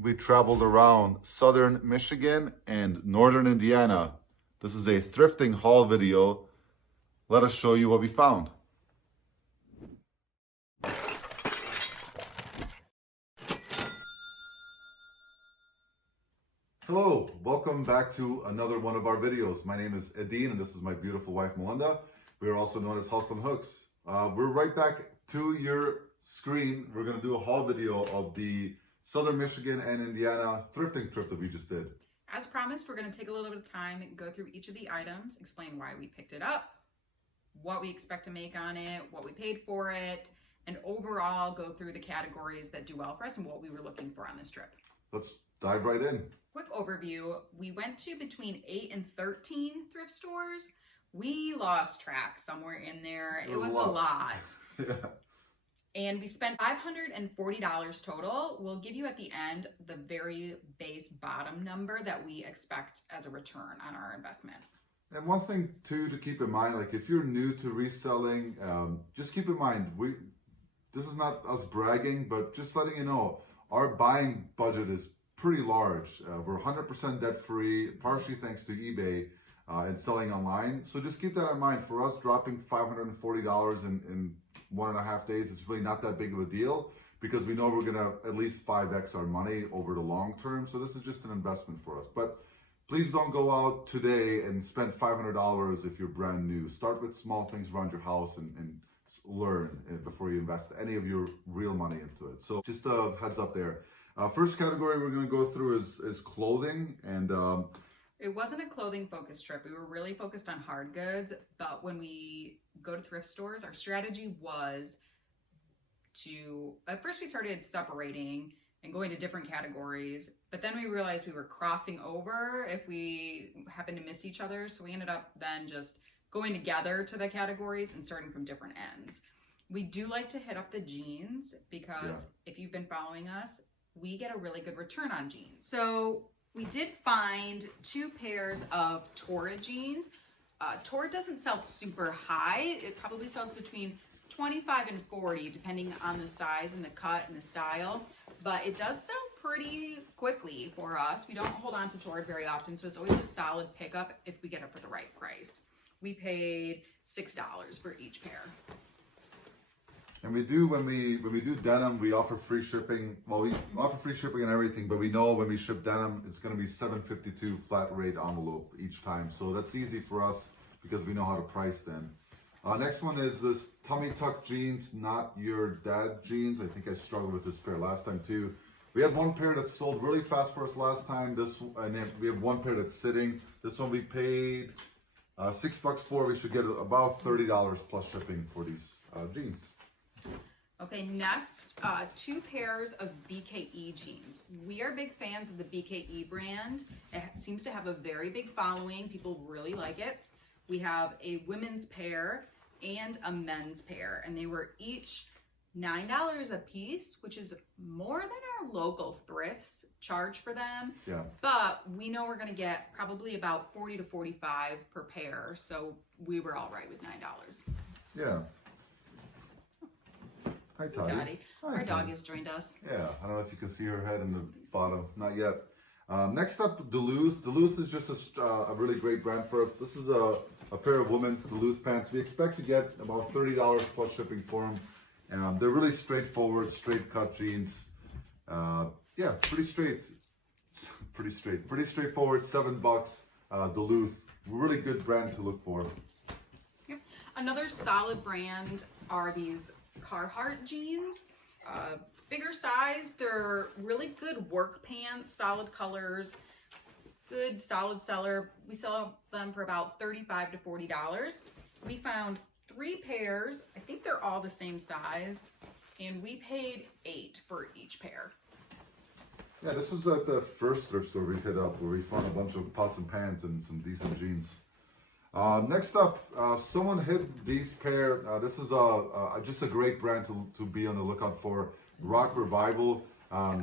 We traveled around southern Michigan and northern Indiana. This is a thrifting haul video. Let us show you what we found. Hello, welcome back to another one of our videos. My name is Edine and this is my beautiful wife Melinda. We are also known as Hustle and Hooks. We're right back to your screen. We're going to do a haul video of the Southern Michigan and Indiana thrifting trip that we just did. As promised, we're going to take a little bit of time and go through each of the items, explain why we picked it up, what we expect to make on it, what we paid for it, and overall go through the categories that do well for us and what we were looking for on this trip. Let's dive right in. Quick overview, we went to between 8 and 13 thrift stores. We lost track somewhere in there. It was a lot. Yeah. And we spent $540 total. We'll give you at the end the very base bottom number that we expect as a return on our investment. And one thing too to keep in mind, like if you're new to reselling, just keep in mind, this is not us bragging, but just letting you know, our buying budget is pretty large. We're 100% debt free, partially thanks to eBay and selling online. So just keep that in mind. For us, dropping $540 in 1.5 days, it's really not that big of a deal because we know we're gonna at least 5x our money over the long term. So this is just an investment for us. But please don't go out today and spend $500 if you're brand new. Start with small things around your house and learn before you invest any of your real money into it. So just a heads up there. First category we're gonna go through is clothing, and it wasn't a clothing focused trip. We were really focused on hard goods, but when we go to thrift stores, our strategy was to, at first we started separating and going to different categories, but then we realized we were crossing over if we happened to miss each other. So we ended up then just going together to the categories and starting from different ends. We do like to hit up the jeans because if you've been following us, we get a really good return on jeans. So we did find 2 pairs of Torrid jeans. Torrid doesn't sell super high. It probably sells between 25 and 40 depending on the size and the cut and the style, but it does sell pretty quickly for us. We don't hold on to Torrid very often, so it's always a solid pickup if we get it for the right price. We paid $6 for each pair. and we do when we do denim, we offer free shipping. Well, we offer free shipping and everything, but we know when we ship denim, it's going to be $7.52 flat rate envelope each time. So that's easy for us because we know how to price them. Next one is this tummy tuck jeans, not your dad jeans. I think I struggled with this pair last time too. We had one pair that sold really fast for us last time. And then we have one pair that's sitting. This one we paid $6 for. We should get about $30 plus shipping for these jeans. Okay, next, 2 pairs of BKE jeans. We are big fans of the BKE brand. It seems to have a very big following. People really like it. We have a women's pair and a men's pair, and they were each $9 a piece, which is more than our local thrifts charge for them. Yeah. But we know we're gonna get probably about 40 to 45 per pair, so we were all right with $9. Yeah. Hi, Toddy. Daddy. Our dog has joined us. Yeah, I don't know if you can see her head in the bottom. Not yet. Next up, Duluth. Duluth is just a really great brand for us. This is a pair of women's Duluth pants. We expect to get about $30 plus shipping for them. They're really straightforward, straight cut jeans. Yeah, pretty straightforward. $7. Duluth, really good brand to look for. Yep. Another solid brand are these Carhartt jeans. Bigger size, they're really good work pants, solid colors, good solid seller. We sell them for about $35 to $40. We found 3 pairs. I think they're all the same size, and we paid $8 for each pair. Yeah, this was at the first thrift store we hit up where we found a bunch of pots and pans and some decent jeans. Next up, someone hid these pair. This is just a great brand to be on the lookout for. Rock Revival.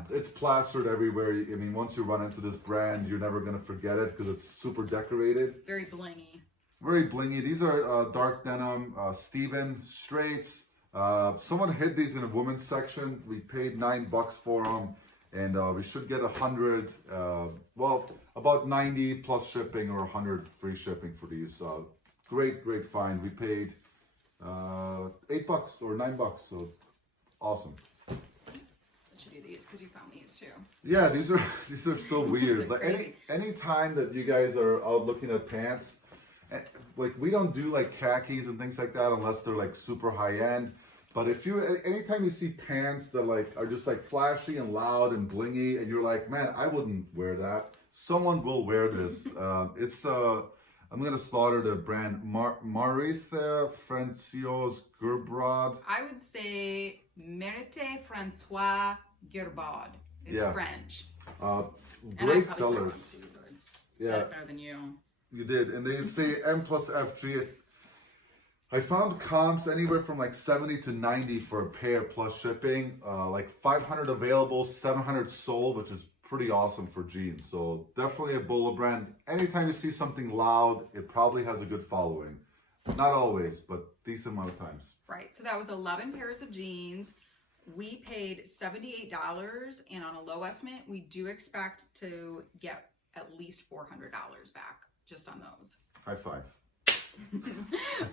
It's plastered everywhere. I mean, once you run into this brand, you're never going to forget it because it's super decorated. Very blingy. Very blingy. These are dark denim, Steven straights. Someone hid these in a women's section. We paid $9 for them. and we should get 100, well, about 90 plus shipping or 100 free shipping for these. Great find. We paid $8 or $9, so awesome. Let you do these because you found these too. Yeah, these are so weird. Like crazy. any time that you guys are out looking at pants, like we don't do like khakis and things like that unless they're like super high end. But if anytime you see pants that like are just like flashy and loud and blingy, and you're like, man, I wouldn't wear that. Someone will wear this. I'm gonna slaughter the brand Marithe Francio's Gerbrod. I would say Merite Francois Gerbaud. It's French. Great sellers. Said it better than you. You did, and they say M plus FG. I found comps anywhere from like 70 to 90 for a pair plus shipping. Like 500 available, 700 sold, which is pretty awesome for jeans. So definitely a Bolo brand. Anytime you see something loud, it probably has a good following. Not always, but decent amount of times. Right. So that was 11 pairs of jeans. We paid $78, and on a low estimate, we do expect to get at least $400 back just on those. High five.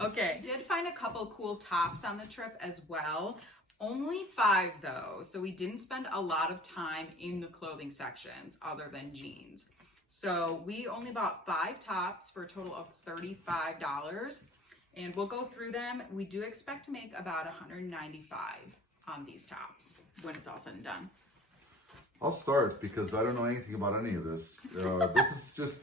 Okay. Did find a couple cool tops on the trip as well. Only 5 though, so we didn't spend a lot of time in the clothing sections other than jeans. So we only bought 5 tops for a total of $35, and we'll go through them. We do expect to make about $195 on these tops when it's all said and done. I'll start because I don't know anything about any of this. This is just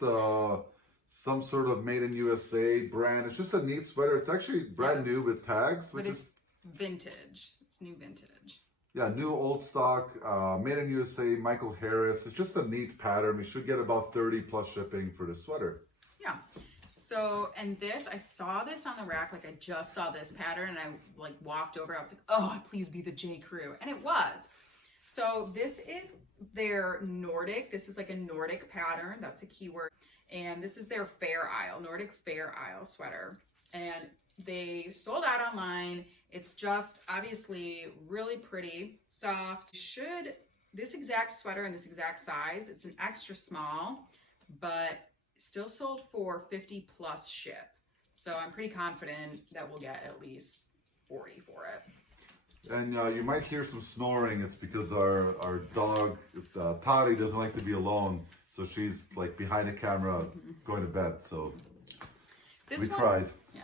some sort of made in USA brand. It's just a neat sweater. It's actually brand new with tags, but it's vintage. It's new vintage. Yeah, new old stock, made in USA, Michael Harris. It's just a neat pattern. We should get about 30 plus shipping for the sweater. Yeah. So, and this, I saw this on the rack, like I just saw this pattern, and I like walked over, I was like, oh, please be the J. Crew. And it was. So this is their Nordic. This is like a Nordic pattern. That's a keyword. And this is their Fair Isle, Nordic Fair Isle sweater. And they sold out online. It's just obviously really pretty, soft. This exact sweater in this exact size, it's an extra small, but still sold for 50 plus ship. So I'm pretty confident that we'll get at least 40 for it. And you might hear some snoring. It's because our dog, Toddy, doesn't like to be alone. So she's like behind the camera going to bed. So we tried. Yeah.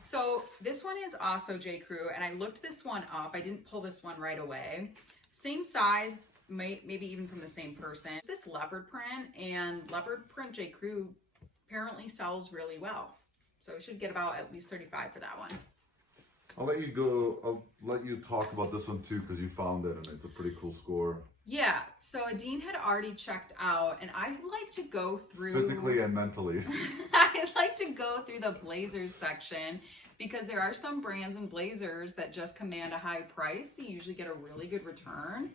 So this one is also J. Crew, and I looked this one up. I didn't pull this one right away. Same size, maybe even from the same person. This leopard print, and leopard print J. Crew apparently sells really well. So we should get about at least 35 for that one. I'll let you go. I'll let you talk about this one too, because you found it and it's a pretty cool score. Yeah, so Adine had already checked out, and I'd like to go through... Physically and mentally. I'd like to go through the blazers section, because there are some brands and blazers that just command a high price. You usually get a really good return.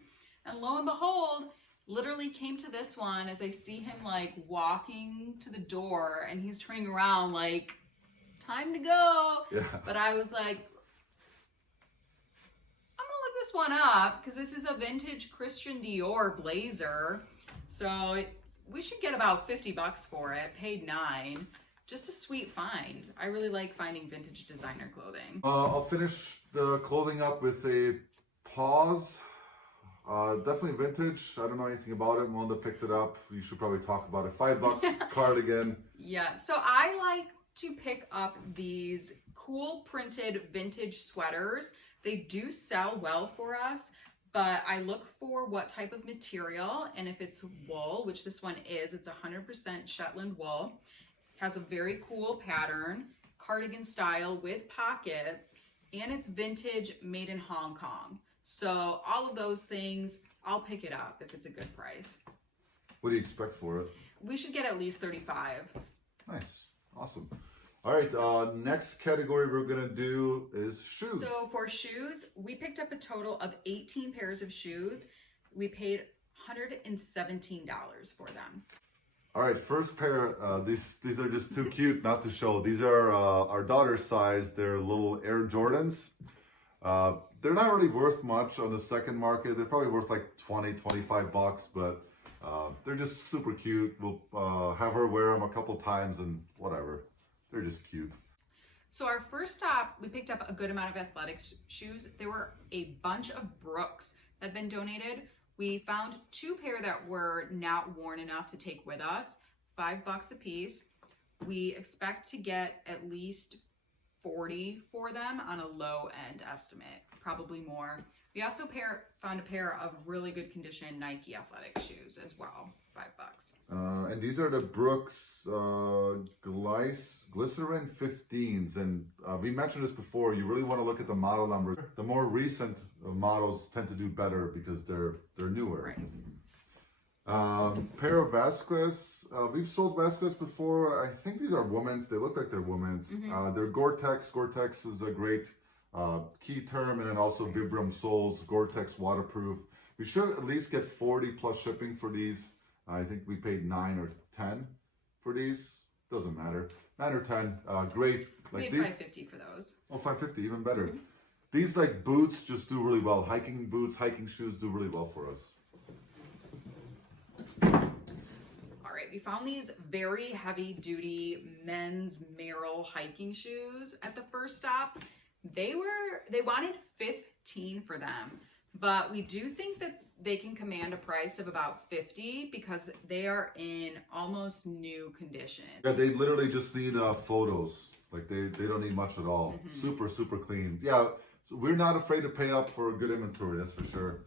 And lo and behold, literally came to this one as I see him like walking to the door, and he's turning around like, time to go. Yeah. But I was like, this one up because this is a vintage Christian Dior blazer, so we should get about $50 for it. Paid $9. Just a sweet find. I really like finding vintage designer clothing. I'll finish the clothing up with a pause. Definitely vintage. I don't know anything about it. Wanda picked it up. You should probably talk about it. $5 cardigan. Yeah, so I like to pick up these cool printed vintage sweaters. They do sell well for us, but I look for what type of material, and if it's wool, which this one is, it's 100% Shetland wool. Has a very cool pattern, cardigan style with pockets, and it's vintage, made in Hong Kong. So all of those things, I'll pick it up if it's a good price. What do you expect for it? We should get at least 35. Nice. Awesome. All right, next category we're gonna do is shoes. So for shoes, we picked up a total of 18 pairs of shoes. We paid $117 for them. All right, first pair, these are just too cute not to show. These are our daughter's size. They're little Air Jordans. They're not really worth much on the second market. They're probably worth like 20, 25 bucks, but they're just super cute. We'll have her wear them a couple times and whatever. They're just cute. So our first stop, we picked up a good amount of athletic shoes. There were a bunch of Brooks that had been donated. We found 2 pair that were not worn enough to take with us, $5 a piece. We expect to get at least 40 for them on a low end estimate, probably more. We also found a pair of really good condition Nike athletic shoes as well, $5. And these are the Brooks Glycerin 15s. And we mentioned this before, you really want to look at the model numbers. The more recent models tend to do better because they're newer. Right. Pair of Vasquez. We've sold Vasquez before. I think these are women's. They look like they're women's. They're Gore-Tex. Gore-Tex is a great key term, and then also Vibram soles. Gore-Tex waterproof. We should at least get 40 plus shipping for these. I think we paid 9 or 10 for these. Doesn't matter. 9 or 10. Great. Like we paid $5.50 for those. Oh, $5.50, even better. These like boots just do really well. Hiking boots, hiking shoes do really well for us. We found these very heavy duty men's Merrell hiking shoes at the first stop. They wanted $15 for them, but we do think that they can command a price of about $50 because they are in almost new condition. Yeah, they literally just need photos. Like they don't need much at all. Super, super clean. Yeah, so we're not afraid to pay up for a good inventory, that's for sure.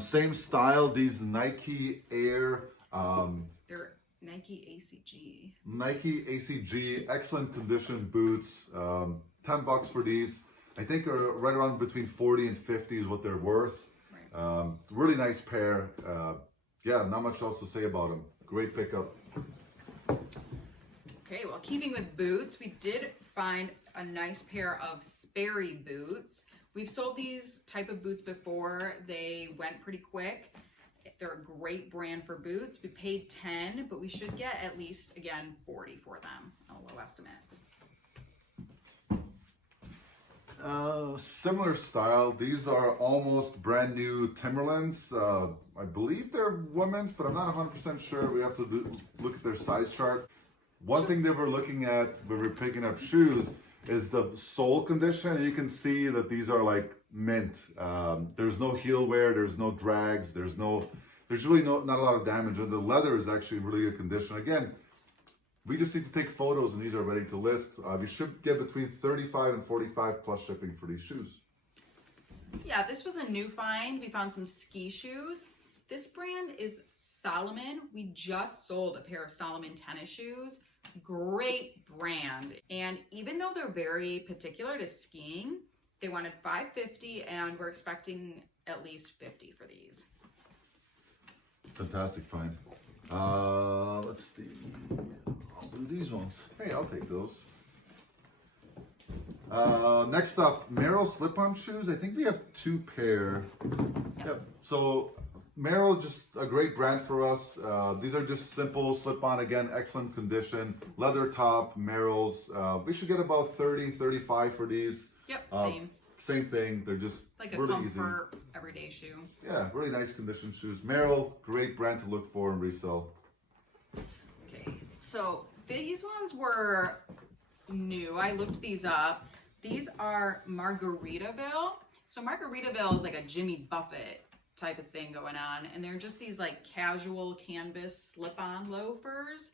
Same style, these Nike Air. They're Nike ACG. Nike ACG, excellent condition boots. $10 for these. I think are right around between 40 and 50 is what they're worth. Right. Really nice pair. Yeah, not much else to say about them. Great pickup. Okay, well, keeping with boots, we did find a nice pair of Sperry boots. We've sold these type of boots before. They went pretty quick. They're a great brand for boots. We paid 10, but we should get at least, again, 40 for them, a low estimate. Similar style. These are almost brand new Timberlands. I believe they're women's, but I'm not 100% sure. We have to look at their size chart. One thing that we're looking at when we're picking up shoes is the sole condition. And you can see that these are like mint. There's no heel wear, there's no drags, there's really not a lot of damage, and the leather is actually in really good condition. Again, we just need to take photos and these are ready to list. We should get between 35 and 45 plus shipping for these shoes. Yeah, this was a new find. We found some ski shoes. This brand is Salomon. We just sold a pair of Salomon tennis shoes. Great brand. And even though they're very particular to skiing, they wanted $5.50 and we're expecting at least 50 for these. Fantastic find. Let's see. I'll do these ones. Hey, I'll take those. Next up, Merrell slip-on shoes. I think we have 2 pair. Yep. So Merrell is just a great brand for us. These are just simple slip-on, again, excellent condition. Leather top, Merrells. We should get about 30, 35 for these. Yep, same. Same thing. They're just like a really comfort easy. Everyday shoe. Yeah, really nice condition shoes. Merrell, great brand to look for and resell. Okay, so these ones were new. I looked these up. These are Margaritaville. So Margaritaville is like a Jimmy Buffett type of thing going on, and they're just these like casual canvas slip-on loafers.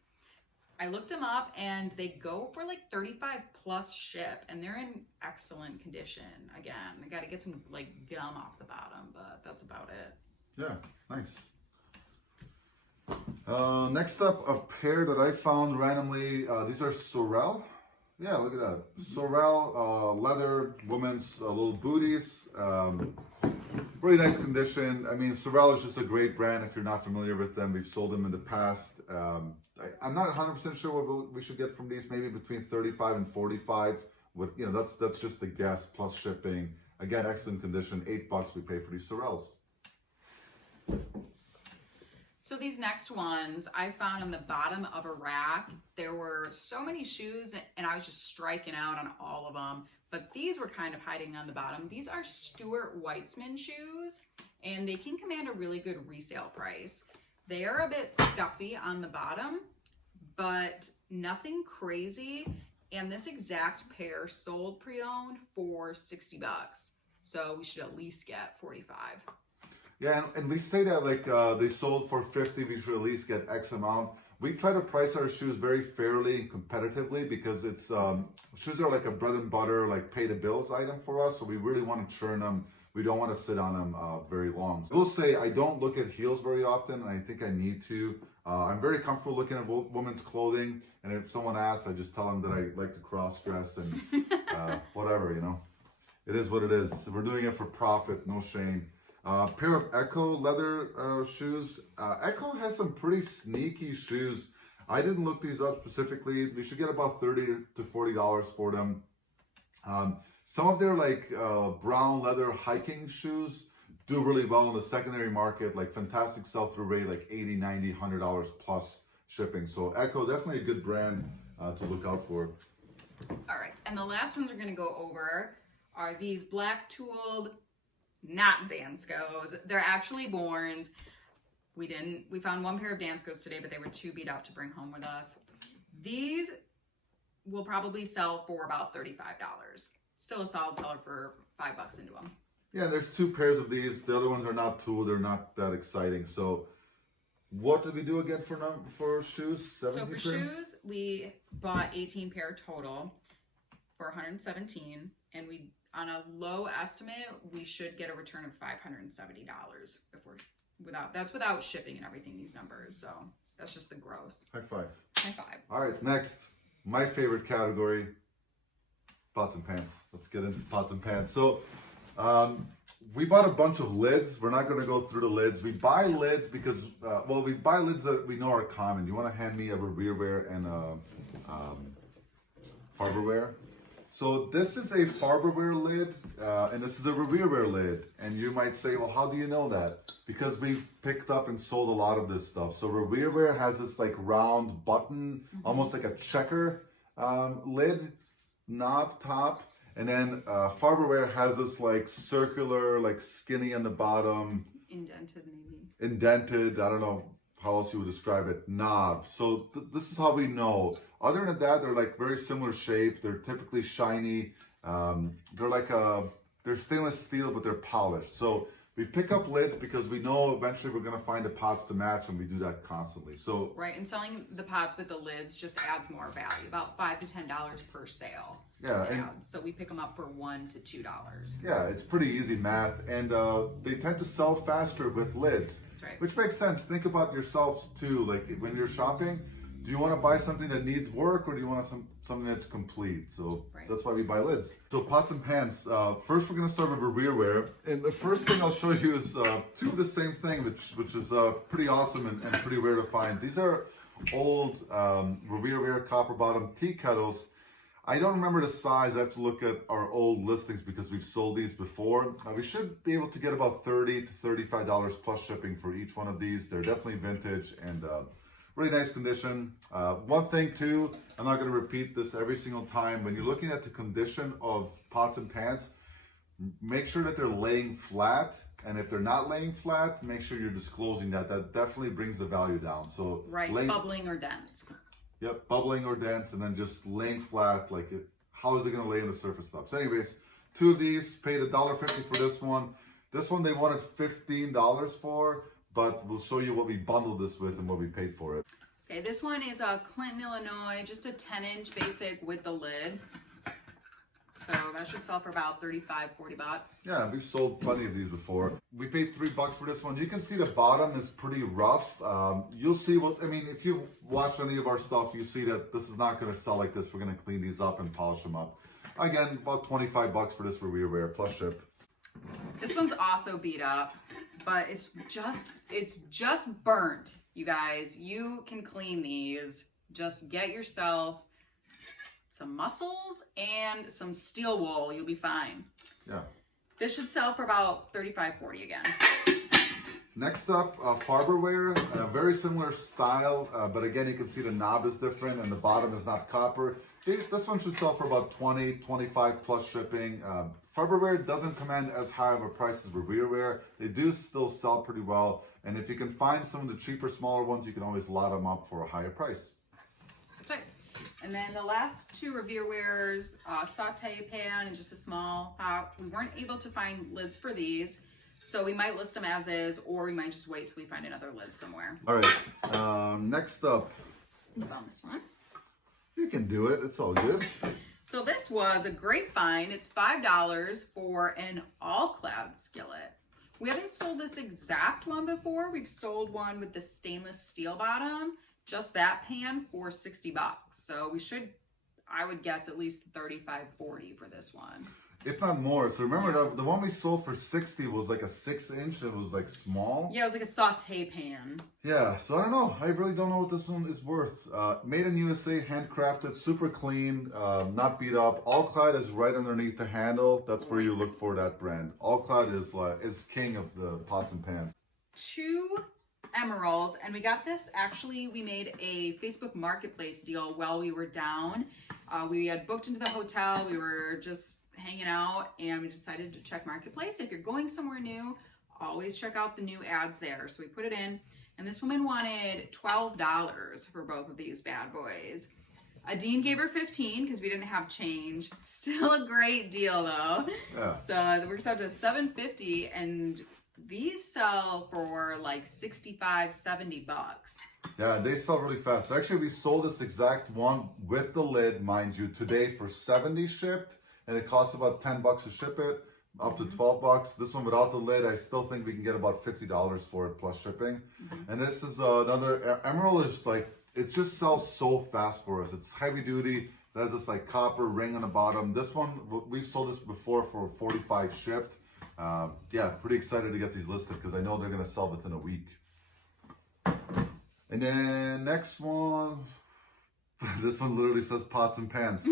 I looked them up and they go for like 35 plus ship, and they're in excellent condition. Again, I got to get some like gum off the bottom, but that's about it. Yeah, nice. Next up, a pair that I found randomly. These are Sorel. Yeah, look at that. Sorel leather women's little booties. Really nice condition. I mean, Sorel is just a great brand. If you're not familiar with them, we've sold them in the past. I'm not 100% sure what we should get from these. Maybe between 35 and 45. But you know, that's just a guess plus shipping. Again, excellent condition. $8 we pay for these Sorels. So these next ones I found on the bottom of a rack. There were so many shoes and I was just striking out on all of them. But these were kind of hiding on the bottom. These are Stuart Weitzman shoes and they can command a really good resale price. They are a bit stuffy on the bottom, but nothing crazy. And this exact pair sold pre-owned for 60 bucks. So we should at least get 45. Yeah, and we say that like they sold for 50, we should at least get X amount. We try to price our shoes very fairly and competitively because it's shoes are like a bread and butter, like pay the bills item for us. So we really want to churn them. We don't want to sit on them very long. So I will say I don't look at heels very often, and I think I need to. I'm very comfortable looking at women's clothing, and if someone asks, I just tell them that I like to cross-dress and whatever, you know. It is what it is. We're doing it for profit, no shame. Pair of Echo leather shoes. Echo has some pretty sneaky shoes. I didn't look these up specifically. We should get about $30 to $40 for them. Some of their like brown leather hiking shoes do really well in the secondary market, like fantastic sell-through rate, like $80, $90, $100 plus shipping. So Echo, definitely a good brand to look out for. All right, and the last ones we're gonna go over are these black tooled, not Danskos. They're actually Borns. We found one pair of Danskos today, but they were too beat up to bring home with us. These will probably sell for about $35. Still a solid seller for $5 into them. Yeah, there's two pairs of these. The other ones are not tooled. They're not that exciting. So what did we do again for shoes? 17 so for shoes, we bought 18 pair total for $117, and we, on a low estimate, we should get a return of $570 that's without shipping and everything, these numbers. So that's just the gross. High five. High five. All right, next, my favorite category, pots and pans. Let's get into pots and pans. So we bought a bunch of lids. We're not going to go through the lids. We buy lids because, we buy lids that we know are common. You want to hand me a Revereware and a Farberware? So this is a Farberware lid, and this is a Revereware lid. And you might say, well, how do you know that? Because we've picked up and sold a lot of this stuff. So Revereware has this like round button, almost like a checker lid, knob top. And then Farberware has this like circular, like skinny on the bottom. Indented maybe. Indented, I don't know how else you would describe it, knob. So this is how we know. Other than that, they're like very similar shape. They're typically shiny. They're like they're stainless steel, but they're polished. So we pick up lids because we know eventually we're going to find the pots to match, and we do that constantly. So right, and selling the pots with the lids just adds more value, about $5 to $10 per sale. Yeah, so we pick them up for $1 to $2. Yeah, it's pretty easy math, and they tend to sell faster with lids. That's right. Which makes sense. Think about yourself too. Like when you're shopping, do you want to buy something that needs work, or do you want something that's complete? So that's why we buy lids. So pots and pans. First, we're going to start with Revereware, and the first thing I'll show you is two of the same thing, which is pretty awesome and pretty rare to find. These are old Revereware copper bottom tea kettles. I don't remember the size. I have to look at our old listings because we've sold these before. We should be able to get about $30 to $35 plus shipping for each one of these. They're definitely vintage and really nice condition. One thing too, I'm not going to repeat this every single time. When you're looking at the condition of pots and pans, make sure that they're laying flat. And if they're not laying flat, make sure you're disclosing that. That definitely brings the value down. So bubbling or dense. Yep, bubbling or dense, and then just laying flat. Like, how is it going to lay on the surface top? So anyways, two of these, paid $1.50 for this one. This one they wanted $15 for, but we'll show you what we bundled this with and what we paid for it. Okay, this one is Clinton, Illinois, just a 10-inch basic with the lid. So that should sell for about $35, $40. Yeah, we've sold plenty of these before. We paid $3 for this one. You can see the bottom is pretty rough. You'll see if you've watched any of our stuff, you see that this is not going to sell like this. We're going to clean these up and polish them up. Again, about $25 for this Revereware plus ship. This one's also beat up, but it's just burnt, you guys. You can clean these. Just get yourself some muscles and some steel wool. You'll be fine. Yeah. This should sell for about $35, $40 again. Next up, Farberware, very similar style, but again, you can see the knob is different and the bottom is not copper. This one should sell for about 20, 25 plus shipping. Farberware doesn't command as high of a price as Reselling. They do still sell pretty well. And if you can find some of the cheaper, smaller ones, you can always lot them up for a higher price. That's right. And then the last two Reselling saute pan and just a small pot. We weren't able to find lids for these, so we might list them as is, or we might just wait till we find another lid somewhere. All right, next up. We found this one. You can do it, it's all good. So this was a great find. It's $5 for an all-cloud skillet. We haven't sold this exact one before. We've sold one with the stainless steel bottom, just that pan for 60 bucks. So we should, I would guess, at least 35, 40 for this one. If not more. So remember, the one we sold for 60 was like a 6-inch. It was like small. Yeah, it was like a saute pan. Yeah, so I don't know. I really don't know what this one is worth. Made in USA, handcrafted, super clean, not beat up. All Cloud is right underneath the handle. That's where you look for that brand. All Cloud is king of the pots and pans. 2 emeralds, and we got this. Actually, we made a Facebook Marketplace deal while we were down. We had booked into the hotel. We were just hanging out, and we decided to check Marketplace. If you're going somewhere new, always check out the new ads there. So we put it in, and this woman wanted $12 for both of these bad boys. Adine gave her 15 because we didn't have change. Still a great deal though. Yeah. So it works out to $7.50, and these sell for like 65, 70 bucks. Yeah, they sell really fast. Actually, we sold this exact one with the lid, mind you, today for 70 shipped. And it costs about 10 bucks to ship it, up to 12 bucks. This one without the lid, I still think we can get about $50 for it plus shipping. And this is another, emerald is like, it just sells so fast for us. It's heavy duty. It has this like copper ring on the bottom. This one, we've sold this before for 45 shipped. Yeah, pretty excited to get these listed because I know they're gonna sell within a week. And then next one, this one literally says pots and pans.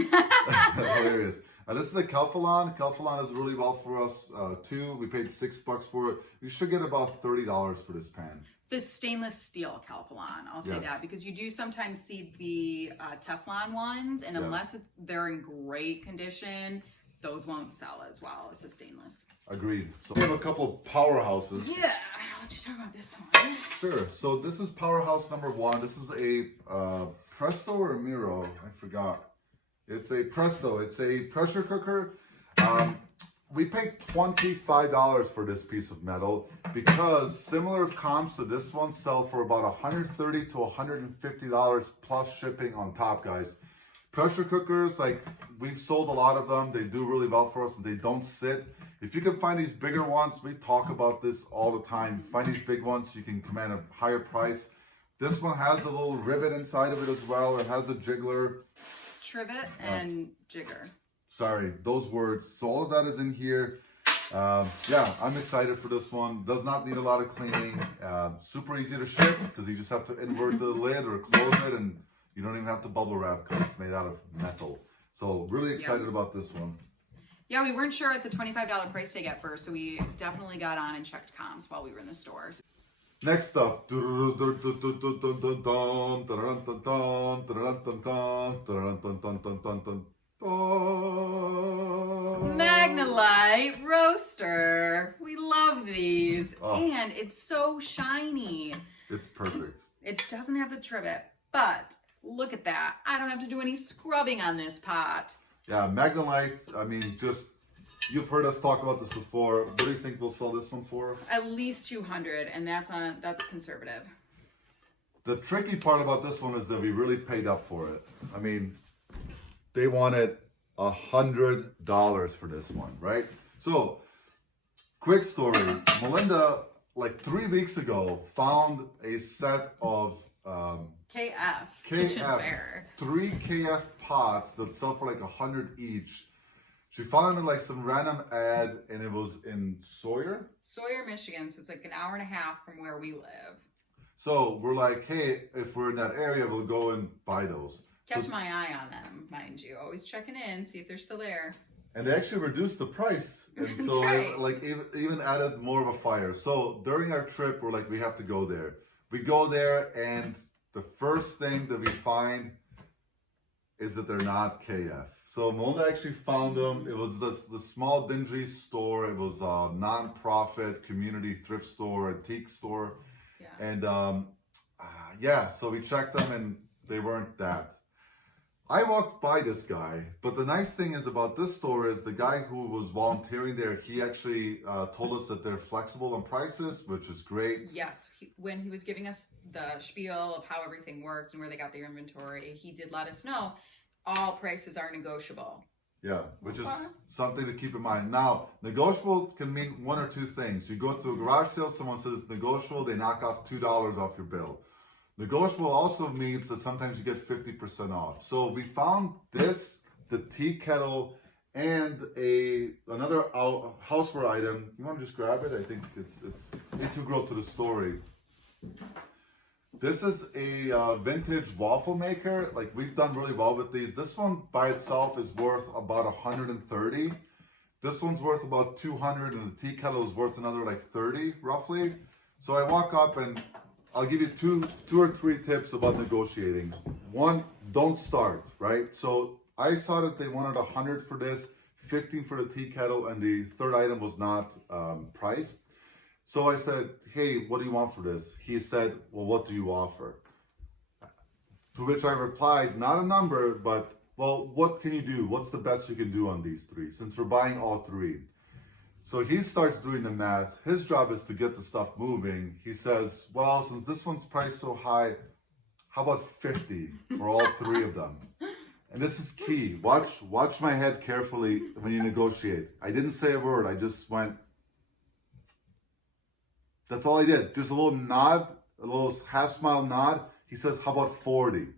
Hilarious. This is a Calphalon. Calphalon is really well for us too. We paid $6 for it. You should get about $30 for this pan. The stainless steel Calphalon, I'll say that, because you do sometimes see the Teflon ones, and unless they're in great condition, those won't sell as well as the stainless. Agreed. So we have a couple powerhouses. Yeah, I'll let you talk about this one. Sure. So this is powerhouse number 1. This is a Presto or Miro, I forgot. It's a Presto. It's a pressure cooker. We paid $25 for this piece of metal because similar comps to this one sell for about $130 to $150 plus shipping on top, guys. Pressure cookers, like we've sold a lot of them. They do really well for us and they don't sit. If you can find these bigger ones, we talk about this all the time. Find these big ones, you can command a higher price. This one has a little rivet inside of it as well. It has a jiggler. Trivet and jigger. Sorry, those words. So all of that is in here. Yeah, I'm excited for this one. Does not need a lot of cleaning. Super easy to ship because you just have to invert the lid or close it, and you don't even have to bubble wrap because it's made out of metal. So really excited about this one. Yeah, we weren't sure at the $25 price tag at first, so we definitely got on and checked comps while we were in the stores. Next up, Magnolite roaster. We love these. And it's so shiny. It's perfect. It doesn't have the trivet, but look at that. I don't have to do any scrubbing on this pot. Yeah, Magnolite, I mean, just, you've heard us talk about this before. What do you think we'll sell this one for? At least 200, and that's conservative. The tricky part about this one is that we really paid up for it. I mean, they wanted $100 for this one, right? So, quick story. Melinda, like 3 weeks ago, found a set of Kitchenware. 3 KF pots that sell for like 100 each. She found it in like some random ad, and it was in Sawyer, Michigan, so it's like an hour and a half from where we live. So we're like, hey, if we're in that area, we'll go and buy those. Kept my eye on them, mind you. Always checking in, see if they're still there. and they actually reduced the price, and That's so right. like even added more of a fire. So during our trip, we're like, we have to go there. We go there, and the first thing that we find is that they're not KF. So Melinda actually found them. It was the small dingy store. It was a non-profit community thrift store, antique store, Yeah. and yeah. So we checked them, and they weren't that. I walked by this guy, but the nice thing is about this store is the guy who was volunteering there, he actually told us that they're flexible on prices, which is great. Yes, when he was giving us the spiel of how everything worked and where they got their inventory, he did let us know all prices are negotiable. Yeah, which Okay. is something to keep in mind. Now, negotiable can mean one or two things. You go to a garage sale, someone says it's negotiable, they knock off $2 off your bill. Negotiable also means that sometimes you get 50% off. So we found this, the tea kettle, and another houseware item. You want to just grab it? I think it's integral to the story. This is a vintage waffle maker. Like, we've done really well with these. This one by itself is worth about 130. This one's worth about 200, and the tea kettle is worth another like 30 roughly. So I walk up and I'll give you two or three tips about negotiating. One, don't start, right? So I saw that they wanted 100 for this, 15 for the tea kettle, and the third item was not priced. So I said, hey, what do you want for this? He said, well, what do you offer? To which I replied, not a number, but, well, what can you do? What's the best you can do on these three, since we're buying all three? So he starts doing the math. His job is to get the stuff moving. He says, well, since this one's priced so high, how about 50 for all three of them? And this is key. Watch my head carefully when you negotiate. I didn't say a word. I just went. That's all I did. Just a little nod, a little half smile nod. He says, how about 40?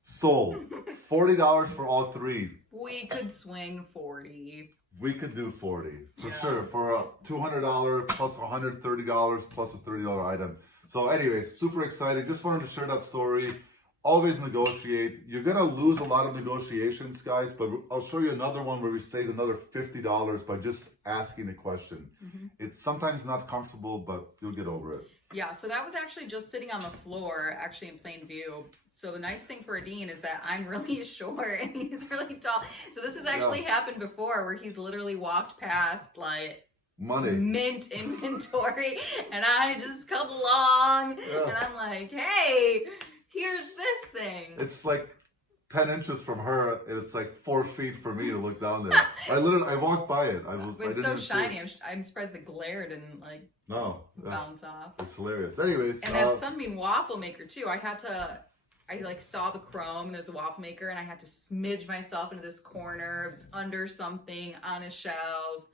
Sold. $40 for all three. We could swing 40. We could do 40 for Yeah. sure, for a $200 plus $130 plus a $30 item. So anyways, super excited. Just wanted to share that story. Always negotiate. You're gonna lose a lot of negotiations, guys, but I'll show you another one where we saved another $50 by just asking a question. Mm-hmm. It's sometimes not comfortable, but you'll get over it. Yeah, so that was actually just sitting on the floor, actually in plain view. So the nice thing for Adine is that I'm really short and he's really tall. So this has actually happened before, where he's literally walked past like Money. mint inventory, and I just come along and I'm like, hey, here's this thing. It's like 10 inches from her, and it's like 4 feet for me to look down there. I walked by it. It's so shiny. I'm surprised the glare didn't like bounce off. It's hilarious. Anyways, and that Sunbeam waffle maker too. I like saw the chrome, and there's a waffle maker, and I had to smidge myself into this corner. It was under something on a shelf.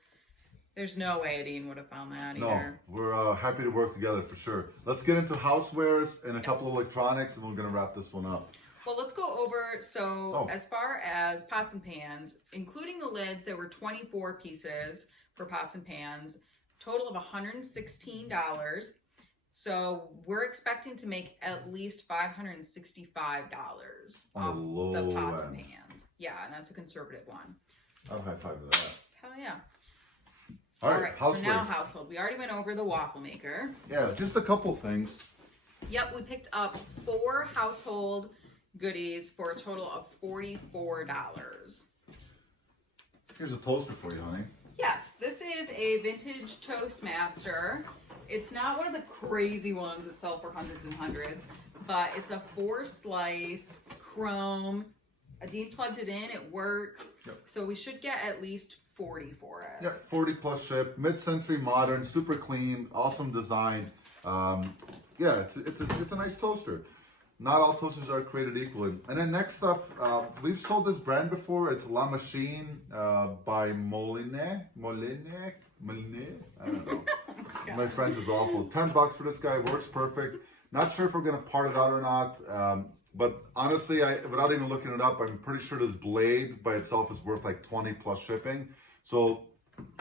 There's no way Adine would have found that either. No, we're happy to work together for sure. Let's get into housewares and a couple of electronics, and we're going to wrap this one up. Well, let's go over, as far as pots and pans, including the lids, there were 24 pieces for pots and pans, total of $116. So we're expecting to make at least $565 off the pots and pans. Yeah, and that's a conservative one. I'll high five to that. Hell yeah. All right, so now household. We already went over the waffle maker. Yeah, just a couple things. Yep, we picked up 4 household goodies for a total of $44. Here's a toaster for you, honey. Yes, this is a vintage Toastmaster. It's not one of the crazy ones that sell for hundreds and hundreds, but it's a 4-slice chrome. Adine plugged it in, it works. Yep. So we should get at least 40 for it. Yeah, 40 plus ship, mid-century modern, super clean, awesome design. Yeah, it's a nice toaster. Not all toasters are created equally. And then next up, we've sold this brand before. It's La Machine by Moline. I don't know. My French is awful. $10 for this guy, works perfect. Not sure if we're gonna part it out or not. But honestly, without even looking it up, I'm pretty sure this blade by itself is worth like 20 plus shipping. So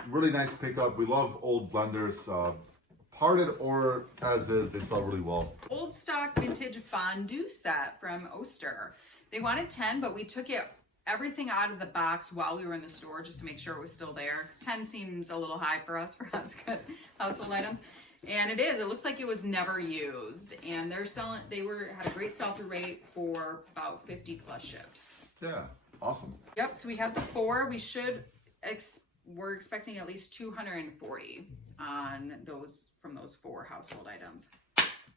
really nice pickup. We love old blenders. Parted or as is, they sell really well. Old stock vintage fondue set from Oster. They wanted 10, but we took it everything out of the box while we were in the store just to make sure it was still there, because 10 seems a little high for us for household items. And it is. It looks like it was never used, and they're selling. Had a great sell-through rate for about 50 plus shipped. Yeah, awesome. Yep. So we have the 4. We're expecting at least 240 on those from those 4 household items.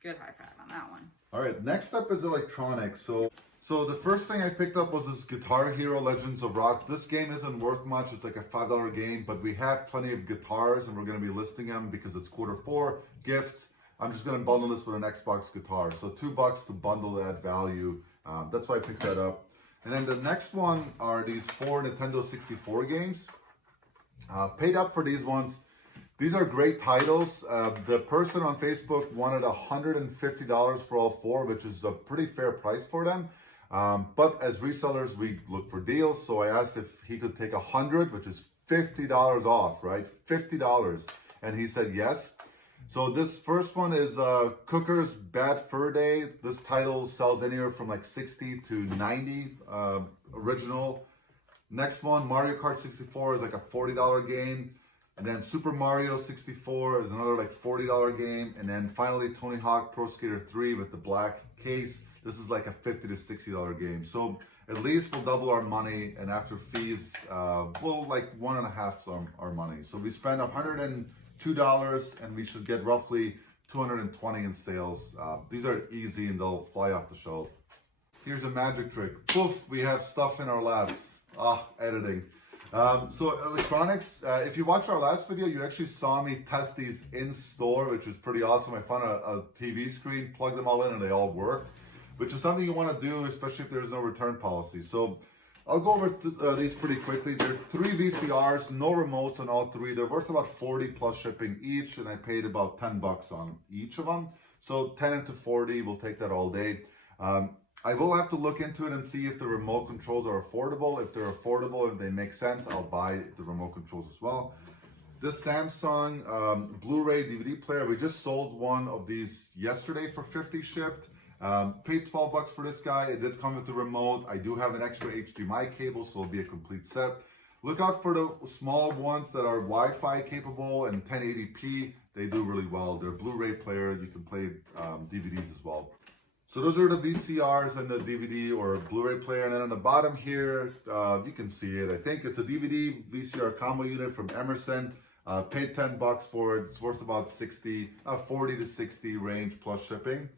Good high five on that one. All right, next up is electronics. So the first thing I picked up was this Guitar Hero Legends of Rock. This game isn't worth much. It's like a $5 game, but we have plenty of guitars and we're going to be listing them because it's Q4 gifts. I'm just going to bundle this with an Xbox guitar. So $2 to bundle that value. That's why I picked that up. And then the next one are these 4 Nintendo 64 games. Paid up for these ones. These are great titles. The person on Facebook wanted $150 for all 4, which is a pretty fair price for them. But as resellers, we look for deals. So I asked if he could take 100, which is $50 off, right? $50. And he said yes. So this first one is Cooker's Bad Fur Day. This title sells anywhere from like 60 to 90 original. Next one, Mario Kart 64 is like a $40 game. And then Super Mario 64 is another like $40 game. And then finally Tony Hawk Pro Skater 3 with the black case. This is like a $50 to $60 game. So at least we'll double our money, and after fees, we'll like 1.5 our money. So we spend $102 and we should get roughly 220 in sales. These are easy and they'll fly off the shelf. Here's a magic trick. Poof, we have stuff in our laps. Editing. So electronics, if you watched our last video, you actually saw me test these in store, which was pretty awesome. I found a TV screen, plugged them all in, and they all worked, which is something you want to do, especially if there's no return policy. So I'll go over these pretty quickly. There are 3 VCRs, no remotes on all 3. They're worth about 40 plus shipping each, and I paid about $10 on each of them. So 10 into 40, we'll take that all day. I will have to look into it and see if the remote controls are affordable. If they're affordable, if they make sense, I'll buy the remote controls as well. This Samsung Blu-ray DVD player, we just sold one of these yesterday for 50 shipped. Paid $12 for this guy. It did come with the remote. I do have an extra HDMI cable, so it'll be a complete set. Look out for the small ones that are Wi-Fi capable and 1080p. They do really well. They're Blu-ray player. You can play DVDs as well. So those are the VCRs and the DVD or Blu-ray player. And then on the bottom here, you can see it. I think it's a DVD VCR combo unit from Emerson. Paid $10 for it. It's worth about 40 to 60 range plus shipping.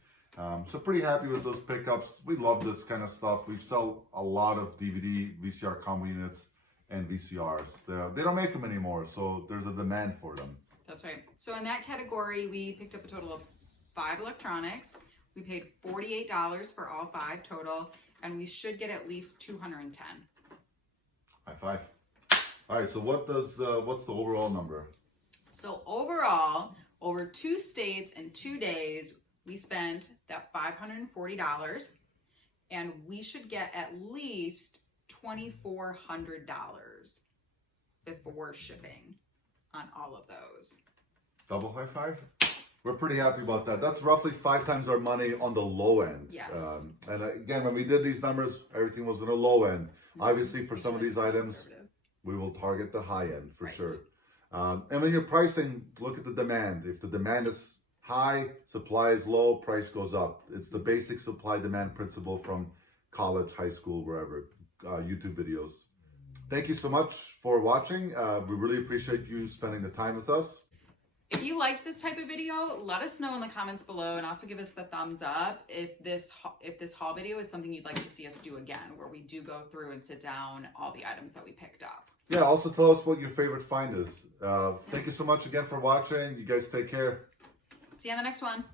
So pretty happy with those pickups. We love this kind of stuff. We sell a lot of DVD, VCR combo units, and VCRs. They don't make them anymore, so there's a demand for them. That's right. So in that category, we picked up a total of 5 electronics. We paid $48 for all 5 total, and we should get at least 210. High five. All right, so what's the overall number? So overall, over 2 states and 2 days, we spent that $540, and we should get at least $2,400 before shipping on all of those. Double high five? We're pretty happy about that. That's roughly 5 times our money on the low end. Yes. And again, when we did these numbers, everything was on the low end. Obviously, for some of these items, we will target the high end for sure. And when you're pricing, look at the demand. If the demand is high, supply is low, price goes up. It's the basic supply-demand principle from college, high school, wherever, YouTube videos. Thank you so much for watching. We really appreciate you spending the time with us. If you liked this type of video, let us know in the comments below, and also give us the thumbs up if this haul video is something you'd like to see us do again, where we do go through and sit down all the items that we picked up. Yeah, also tell us what your favorite find is. Thank you so much again for watching. You guys take care. See you on the next one.